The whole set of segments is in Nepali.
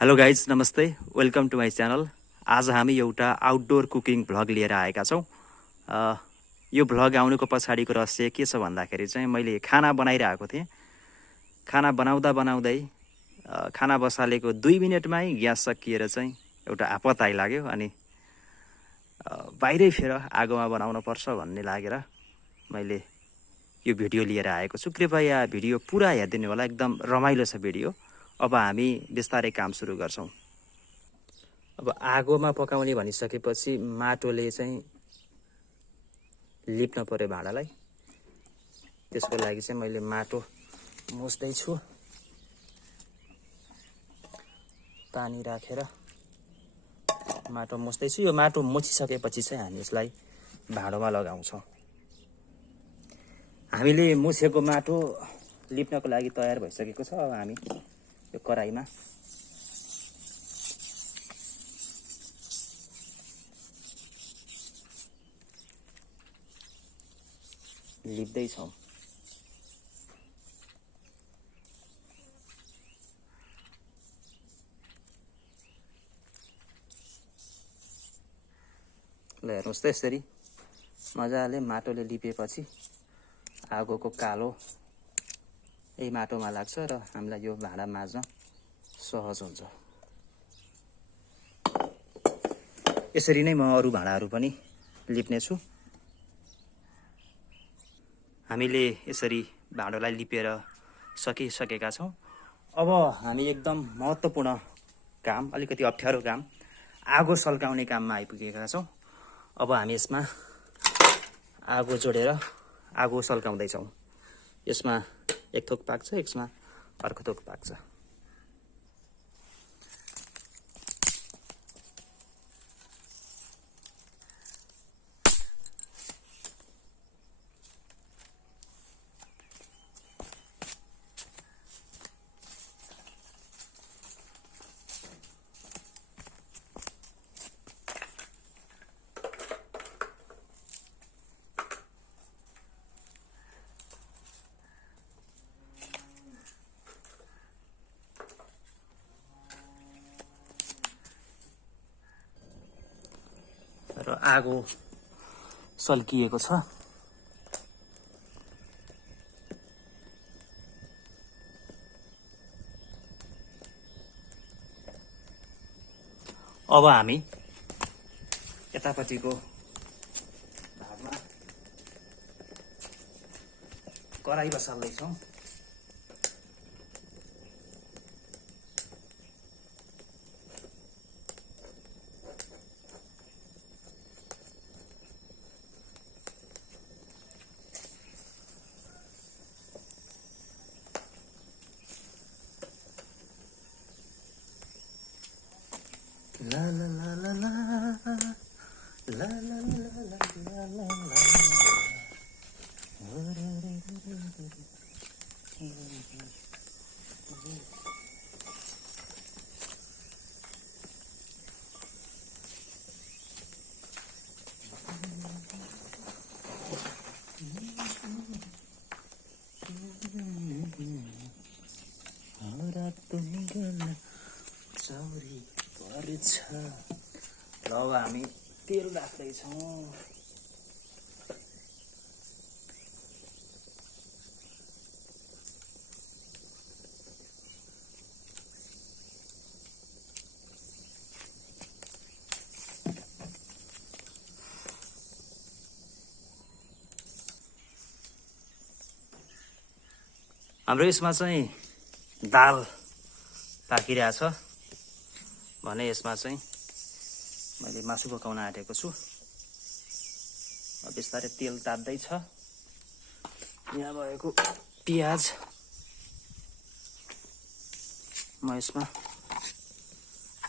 हेलो गाइज नमस्ते वेलकम टु माई च्यानल। आज हामी एउटा आउटडोर कुकिङ भ्लग लिएर आएका छौँ। यो भ्लग आउनुको पछाडिको रहस्य के छ भन्दाखेरि चाहिँ मैले खाना बनाइरहेको थिएँ। खाना बनाउँदै खाना बसालेको 2 मिनटमै ग्यास सकिएर चाहिँ एउटा आपत आइलाग्यो अनि बाहिरै फेर आगोमा बनाउनु पर्छ भन्ने लागेर मैले यो भिडियो लिएर आएको छु। कृपया भिडियो पुरा हेरिदिनु होला, एकदम रमाइलो छ भिडियो। अब हामी बिस्तारै काम सुरु गर्छौँ। अब आगोमा पकाउने भनिसकेपछि माटोले चाहिँ लिप्न पर्यो भाँडालाई। त्यसको लागि चाहिँ मैले माटो मुस्दै छु। पानी राखेर माटो मुस्दै छु। यो माटो मुछिसकेपछि चाहिँ हामी यसलाई भाँडोमा लगाउँछौँ। हामीले मुछेको माटो लिप्नको लागि तयार भइसकेको छ। अब हामी यो कराईमा लिप्दैछौँ। ल हेर्नुहोस् त, यसरी मजाले माटोले लिपेपछि आगोको कालो यही माटोमा लाग्छ र हामीलाई यो भाँडा माझ्न सहज हुन्छ। यसरी नै म अरू भाँडाहरू पनि लिप्नेछु। हामीले यसरी भाँडोलाई लिपेर सकिसकेका छौँ। अब हामी एकदम महत्त्वपूर्ण काम, अलिकति अप्ठ्यारो काम, आगो सल्काउने काममा आइपुगेका छौँ। अब हामी यसमा आगो जोडेर आगो सल्काउँदैछौँ। यसमा एक थोक पाक्छ, यसमा अर्को थोक पाक्छ। र आगो सल्किएको छ। अब हामी यतापट्टिको भागमा कराई बसाल्दैछौँ। La la la la la la la la la la la. र अब हामी तेल राख्दैछौँ। हाम्रो यसमा चाहिँ दाल पाकिरहेछ भने यसमा चाहिँ मैले मासु पकाउन आँटेको छु। बिस्तारै तेल तात्दैछ। यहाँ भएको प्याज म यसमा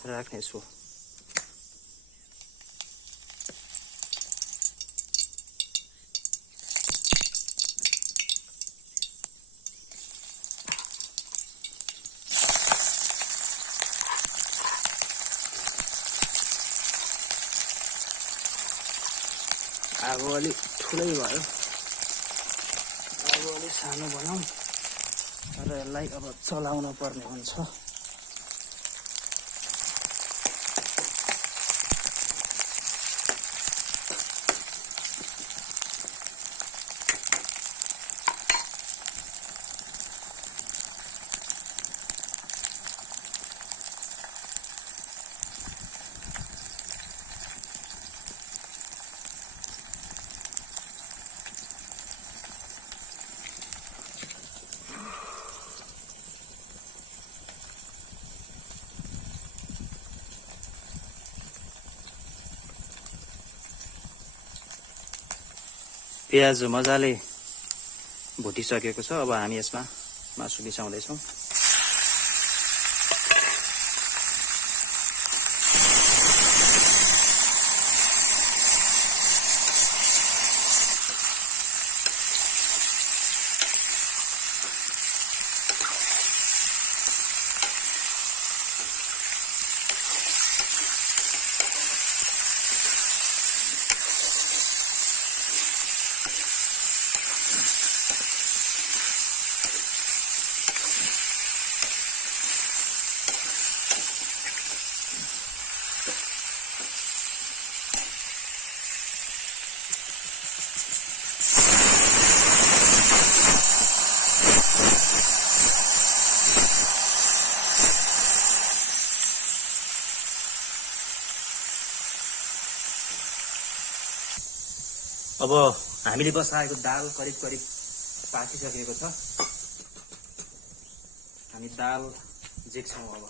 राख्नेछु। आगो अलिक ठुलै भयो, आगो अलिक सानो बनाऊँ र यसलाई अब चलाउन पर्ने हुन्छ। प्याज मजाले भुटिसकेको छ। अब हामी यसमा मासु मिसाउँदैछौँ। अब हामीले बसाएको दाल करिब करिब पाकिसकेको छ। हामी दाल झिक्छौँ अब।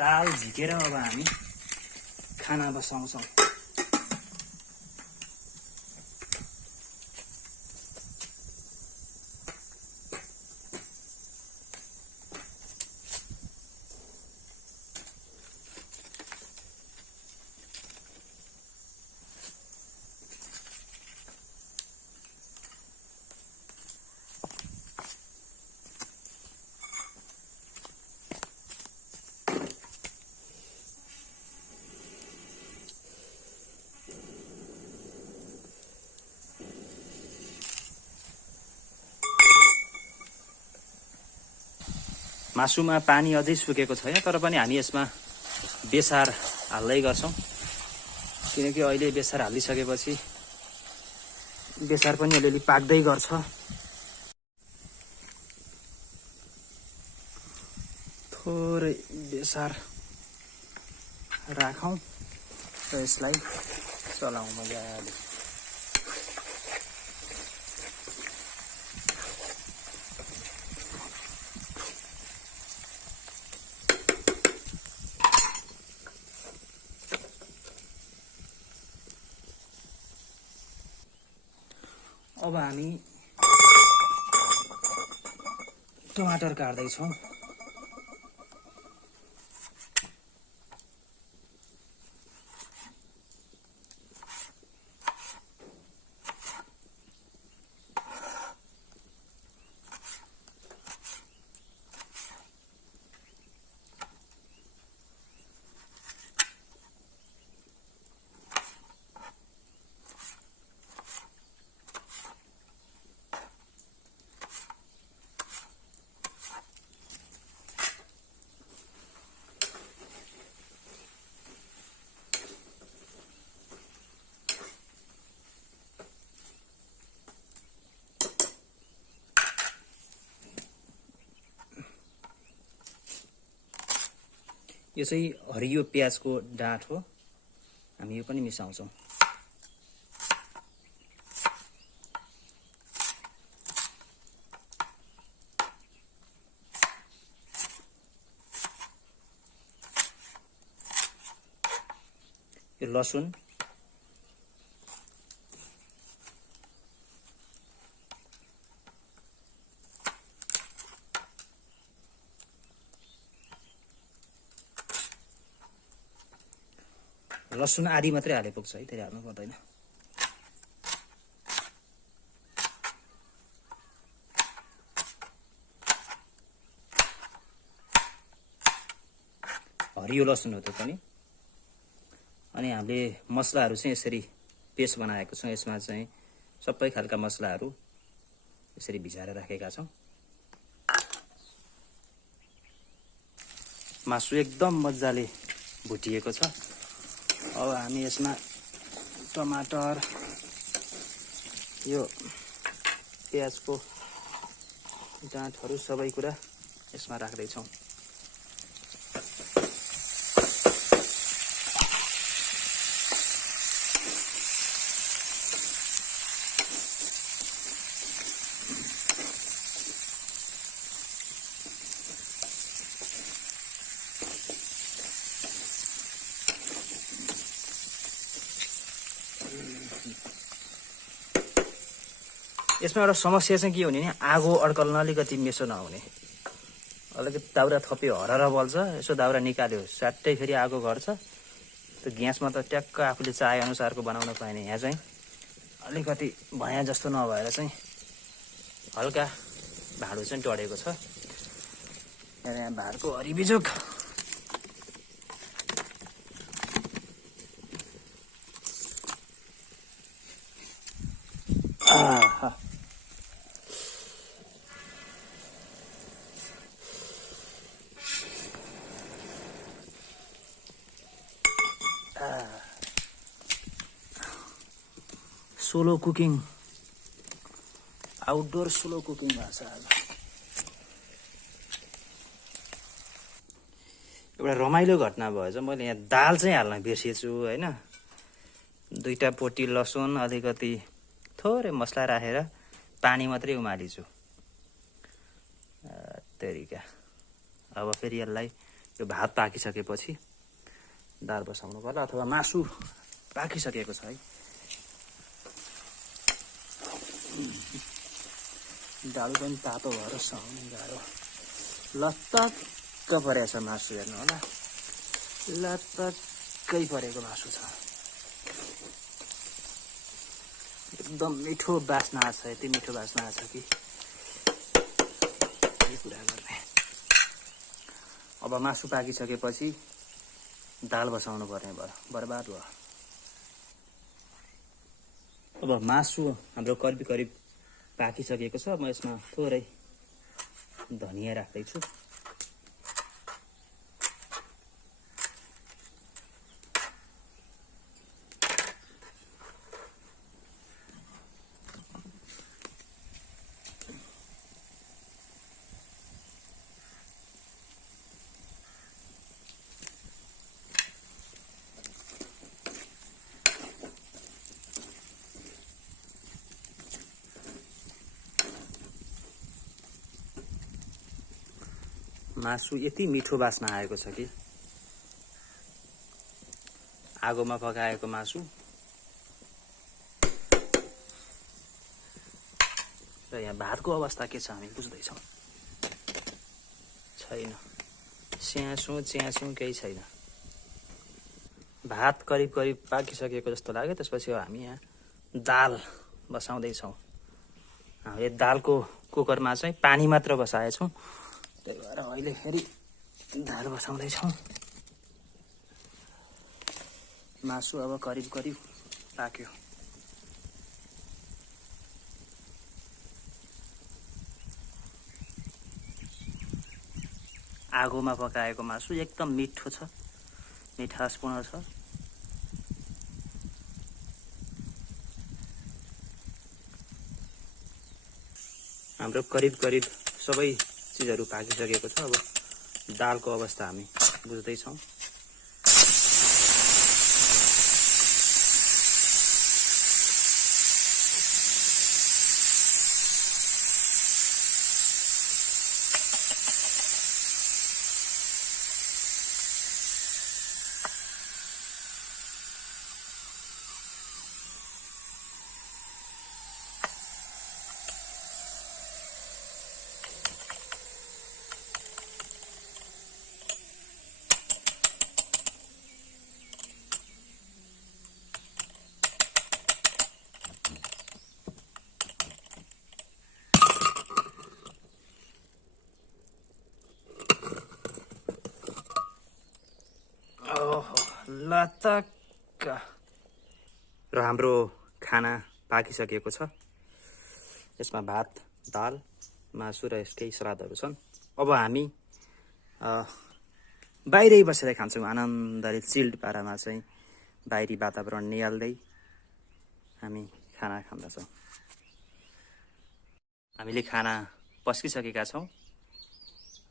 दाल झिकेर अब हामी खाना बसाउँछौँ। मासुमा पानी अझै सुकेको छैन, तर पनि हामी यसमा बेसार हाल्दै गर्छौँ, किनकि अहिले बेसार हालिसकेपछि बेसार पनि अलिअलि पाक्दै गर्छ। थोरै बेसार राखौँ र यसलाई चलाउँ मजाले। अब हामी टमाटर काट्दैछौँ। यो चाहिँ हरियो प्याजको डाँठ हो, हामी यो पनि मिसाउँछौँ। यो लसुन, लसुन आधी मात्रै हाले पुग्छ है, धेरै हाल्नु पर्दैन। हरियो लसुन हो त्यो पनि। अनि हामीले मसलाहरू चाहिँ यसरी पेस्ट बनाएको छौँ। यसमा चाहिँ सबै खालका मसलाहरू यसरी भिजाएर राखेका छौँ। मासु एकदम मजाले भुटिएको छ। अब हामी यसमा टमाटर, यो प्याजको डाँठहरू सबै कुरा यसमा राख्दैछौँ। यसमा एउटा समस्या चाहिँ के हुने नि आगो अड्कल्न अलिकति मेसो नहुने अलिकति दाउरा थप्यो हरर बल्छ यसो दाउरा निकाल्यो स्याट्टै फेरि आगो घट्छ त्यो ग्यासमा त ट्याक्क आफूले चाहे अनुसारको बनाउन पाइने यहाँ चाहिँ अलिकति भया जस्तो नभएर चाहिँ हल्का भाँडो चाहिँ डढेको छ यहाँ भाँडको हरिबिजोक solo cooking outdoor solo cooking भएको छ आज एउटा रमाइलो घटना भएछ मैले यहाँ दाल चाहिँ हाल्न बिर्सेछु होइन 2टा पोटी लसुन अलिकति थोरै मसला राखेर पानी मात्रै उमालिछु तरिका अब फेरि यसलाई यो भात पाकिसकेपछि दाल बसाउनु पर्ला अथवा मासु पाकिसकेको छ है डाडु पनि तातो भएर सुहाउनु गाह्रो लतक्क परेको छ मासु हेर्नु होला लतक्कै परेको मासु छ एकदम मिठो बास्ना आएको छ यति मिठो बास्ना आएको छ कि के कुरा गर्ने अब मासु पाकिसकेपछि दाल बसाउनु पर्ने भयो बर्बाद भयो अब मासु हाम्रो करिब करिब पाकिसकेको छ म यसमा थोरै धनिया राख्दैछु मासु यति मिठो बास्ना आएको छ कि आगोमा पकाएको मासु र यहाँ भातको अवस्था के छ हामी बुझ्दैछौँ छैन च्यासो केही छैन भात करिब करिब पाकिसकेको जस्तो लाग्यो त्यसपछि हामी यहाँ दाल बसाउँदैछौँ हामीले दालको कुकरमा चाहिँ पानी मात्र बसाएछौँ त्यही भएर अहिले फेरि दाल बसाउँदैछौँ मासु अब करिब करिब पाक्यो आगोमा पकाएको मासु एकदम मिठो छ मिठासपूर्ण छ हाम्रो करिब करिब सबै चिजहरू पाकिसकेको छ अब दालको अवस्था हामी बुझ्दैछौँ लतक्क र हाम्रो खाना पाकिसकेको छ यसमा भात दाल मासु र यसकै सलादहरू छन् अब हामी बाहिरै बसेर खान्छौँ आनन्दले चिल्ड पारामा चाहिँ बाहिरी वातावरण निहाल्दै हामी खाना खाँदछौँ हामीले खाना पस्किसकेका छौँ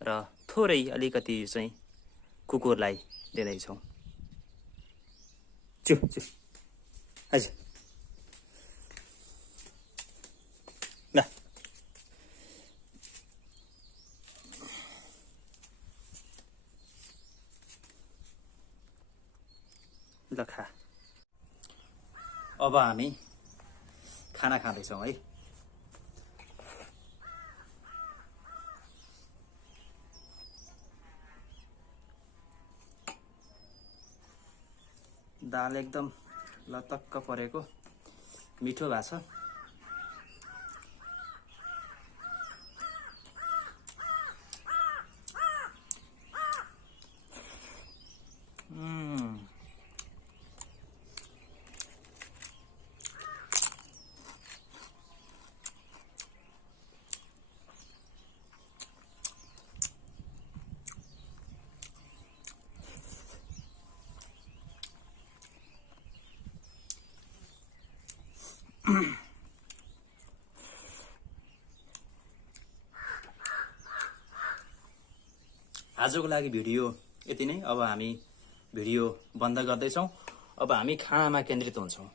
र थोरै अलिकति चाहिँ कुकुरलाई दिँदैछौँ चु हजुर ल ल खा अब हामी खाना खाँदैछौँ है दाल एकदम लतक्क परेको मिठो भएको छ। आजको लागि भिडियो यति नै। अब हामी भिडियो बन्द गर्दैछौँ। अब हामी खानामा केन्द्रित हुन्छौँ।